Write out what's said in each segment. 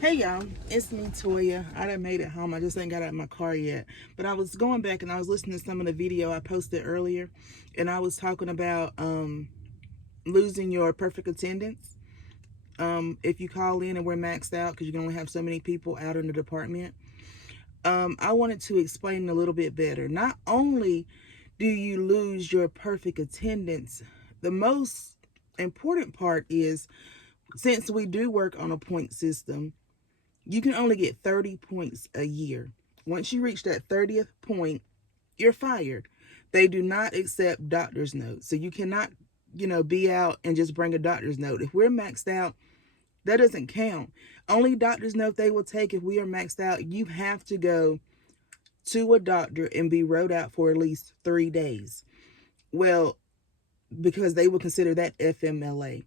Hey y'all, it's me Toya. I done made it home. I just ain't got out of my car yet. But I was going back and I was listening to some of the video I posted earlier, and I was talking about losing your perfect attendance. If you call in and we're maxed out because you can only have so many people out in the department. I wanted to explain a little bit better. Not only do you lose your perfect attendance, the most important part is, since we do work on a point system, you can only get 30 points a year. Once you reach that 30th point, you're fired. They do not accept doctor's notes. So you cannot, be out and just bring a doctor's note. If we're maxed out, that doesn't count. Only doctor's note they will take if we are maxed out, you have to go to a doctor and be wrote out for at least 3 days. Well, because they will consider that FMLA.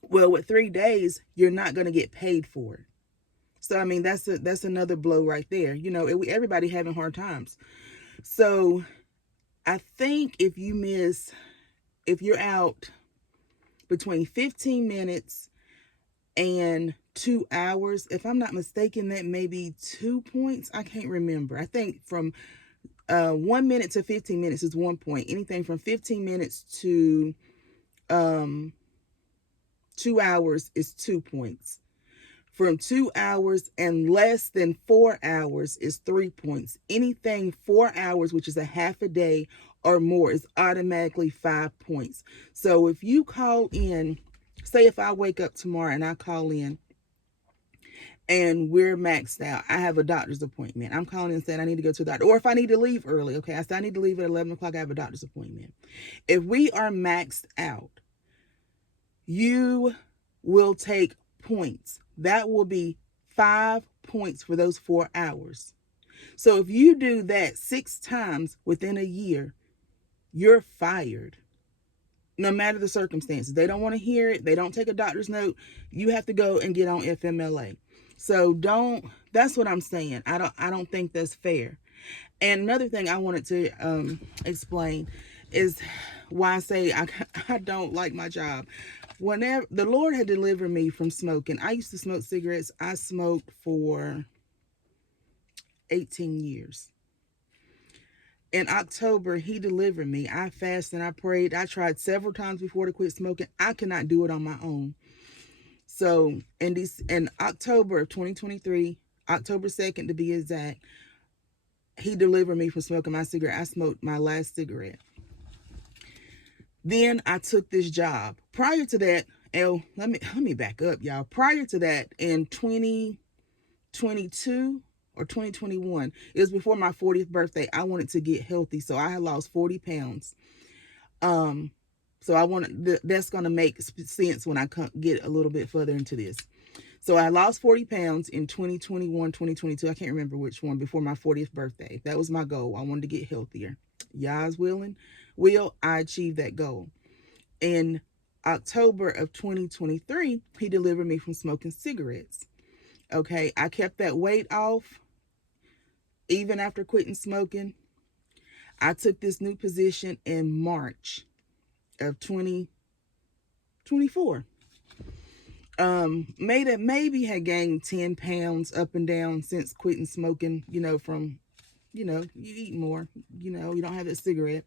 Well, with 3 days, you're not going to get paid for it. So I mean, that's another blow right there. Everybody having hard times. So I think if you're out between 15 minutes and 2 hours, if I'm not mistaken, that may be 2 points. I can't remember. I think from 1 minute to 15 minutes is 1 point. Anything from 15 minutes to um, 2 hours is 2 points. From 2 hours and less than 4 hours is 3 points. Anything 4 hours, which is a half a day or more, is automatically 5 points. So if you call in, say if I wake up tomorrow and I call in and we're maxed out, I have a doctor's appointment. I'm calling and saying I need to go to the doctor. Or if I need to leave early, okay, I said I need to leave at 11 o'clock, I have a doctor's appointment. If we are maxed out, you will take points. That will be 5 points for those 4 hours. So if you do that 6 times within a year, you're fired. No matter the circumstances. They don't want to hear it. They don't take a doctor's note. You have to go and get on FMLA. So that's what I'm saying. I don't think that's fair. And another thing I wanted to explain is why I say I don't like my job. Whenever the Lord had delivered me from smoking, I used to smoke cigarettes. I smoked for 18 years. In October, He delivered me. I fasted and I prayed. I tried several times before to quit smoking. I could not do it on my own. So in October of 2023, October 2nd to be exact, He delivered me from smoking my cigarette. I smoked my last cigarette. Then I took this job. Prior to that, let me back up, y'all. Prior to that, in 2022 or 2021, it was before my 40th birthday. I wanted to get healthy, so I had lost 40 pounds. So that's gonna make sense when I get a little bit further into this. So I lost 40 pounds in 2021, 2022. I can't remember which one, before my 40th birthday. That was my goal. I wanted to get healthier. Y'all's I achieved that goal. In October of 2023, He delivered me from smoking cigarettes. Okay, I kept that weight off even after quitting smoking. I took this new position in March of 2024. Maybe had gained 10 pounds up and down since quitting smoking, from, you eat more, you don't have that cigarette.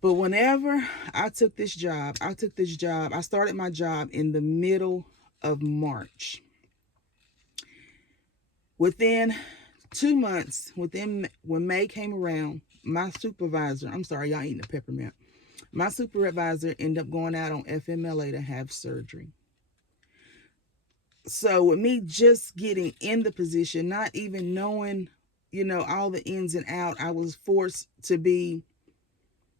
But whenever I started my job in the middle of March. Within 2 months, when May came around, my supervisor, I'm sorry, y'all eating the peppermint. My supervisor ended up going out on FMLA to have surgery. So with me just getting in the position, not even knowing, all the ins and out, I was forced to be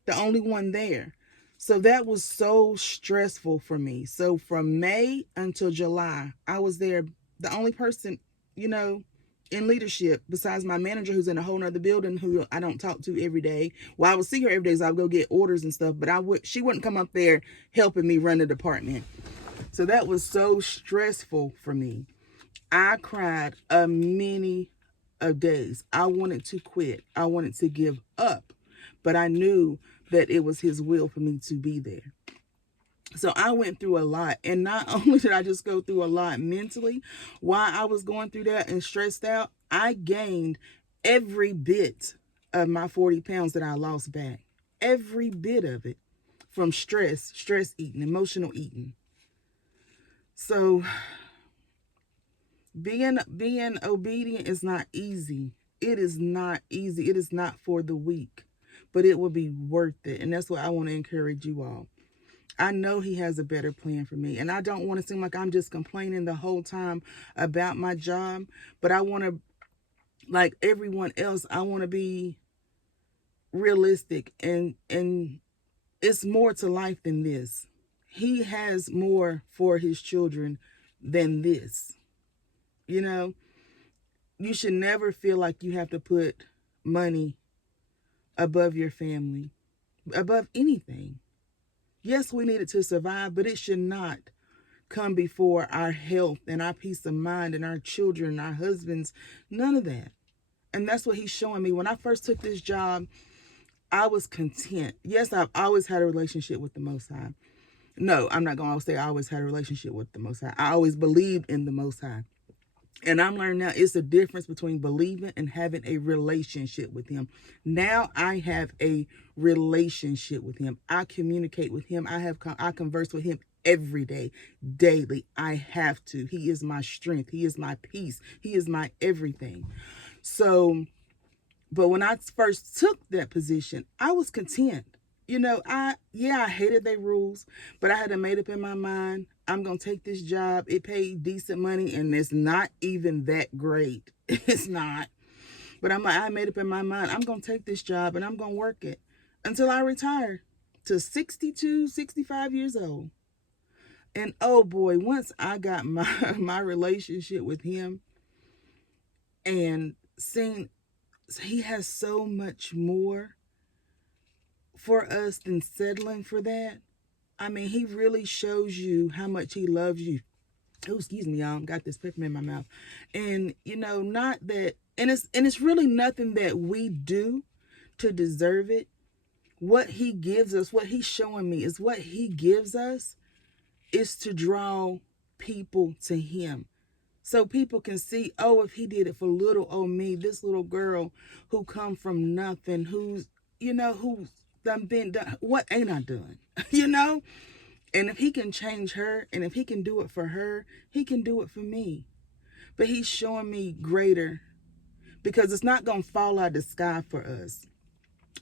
the only one there. So that was so stressful for me. So from May until July, I was there, the only person, in leadership besides my manager, who's in a whole nother building, who I don't talk to every day. Well, I would see her every day, so I would go get orders and stuff, but she wouldn't come up there helping me run the department. So that was so stressful for me. I cried a many of days. I wanted to quit. I wanted to give up, but I knew that it was His will for me to be there. So I went through a lot. And not only did I just go through a lot mentally, while I was going through that and stressed out, I gained every bit of my 40 pounds that I lost back. Every bit of it from stress eating, emotional eating. So being obedient is not easy. It is not easy. It is not for the weak, but it will be worth it. And that's what I want to encourage you all. I know he has a better plan for me. And I don't want to seem like I'm just complaining the whole time about my job. But I want to, like everyone else, I want to be realistic. And it's more to life than this. He has more for his children than this. You know, you should never feel like you have to put money above your family, above anything. Yes, we need it to survive, but it should not come before our health and our peace of mind and our children, our husbands, none of that. And that's what he's showing me. When I first took this job, I was content. Yes, I've always had a relationship with the Most High. No, I'm not going to say I always had a relationship with the Most High. I always believed in the Most High. And I'm learning now it's the difference between believing and having a relationship with him. Now I have a relationship with him. I communicate with him. I converse with him every day, daily. I have to. He is my strength. He is my peace. He is my everything. So, but when I first took that position, I was content. You know, I hated their rules, but I had to made up in my mind, I'm going to take this job. It paid decent money, and it's not even that great. It's not. But I made up in my mind, I'm going to take this job, and I'm going to work it until I retire to 62, 65 years old. And oh boy, once I got my relationship with him and seeing he has so much more for us than settling for that. I mean, he really shows you how much he loves you. Oh, excuse me, y'all. Got this pepper in my mouth. And, you know, not that, and it's really nothing that we do to deserve it. What he gives us, what he's showing me is what he gives us is to draw people to him. So people can see, oh, if he did it for little old me, this little girl who come from nothing, who's done been done, what ain't I done? You know? And if he can change her, and if he can do it for her, he can do it for me. But he's showing me greater, because it's not going to fall out of the sky for us.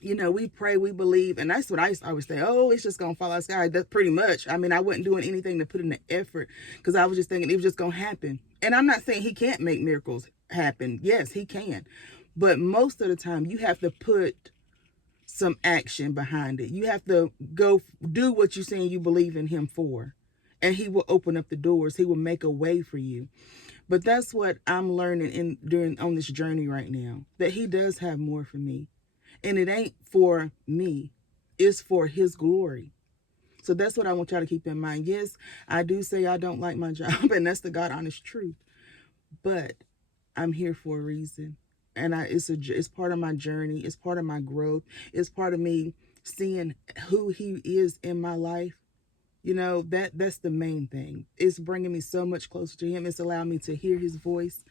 You know, we pray, we believe, and that's what I always say, oh, it's just going to fall out of the sky. That's pretty much. I mean, I wasn't doing anything to put in the effort, because I was just thinking it was just going to happen. And I'm not saying he can't make miracles happen. Yes, he can. But most of the time, you have to put some action behind it. You have to go do what you're saying you believe in him for. And he will open up the doors. He will make a way for you. But that's what I'm learning on this journey right now, that he does have more for me. And it ain't for me. It's for his glory. So that's what I want y'all to keep in mind. Yes, I do say I don't like my job, and that's the God honest truth. But I'm here for a reason. And it's part of my journey. It's part of my growth. It's part of me seeing who he is in my life. You know, that's the main thing. It's bringing me so much closer to him. It's allowing me to hear his voice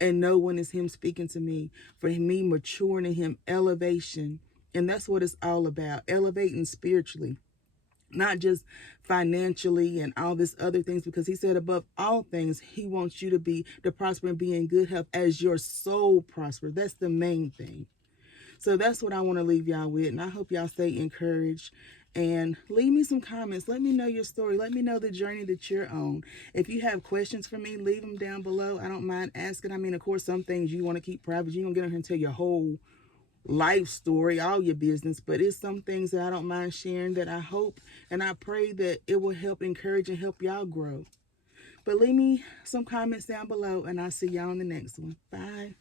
and know when it's him speaking to me, for me maturing in him, elevation. And that's what it's all about, elevating spiritually, not just financially and all this other things, because he said above all things, he wants you to prosper and be in good health as your soul prosper. That's the main thing. So that's what I want to leave y'all with. And I hope y'all stay encouraged. And leave me some comments. Let me know your story. Let me know the journey that you're on. If you have questions for me, leave them down below. I don't mind asking. I mean, of course, some things you want to keep private. You don't get on here and tell your whole life story, all your business. But it's some things that I don't mind sharing, that I hope and I pray that it will help encourage and help y'all grow. But leave me some comments down below, and I'll see y'all on the next one. Bye.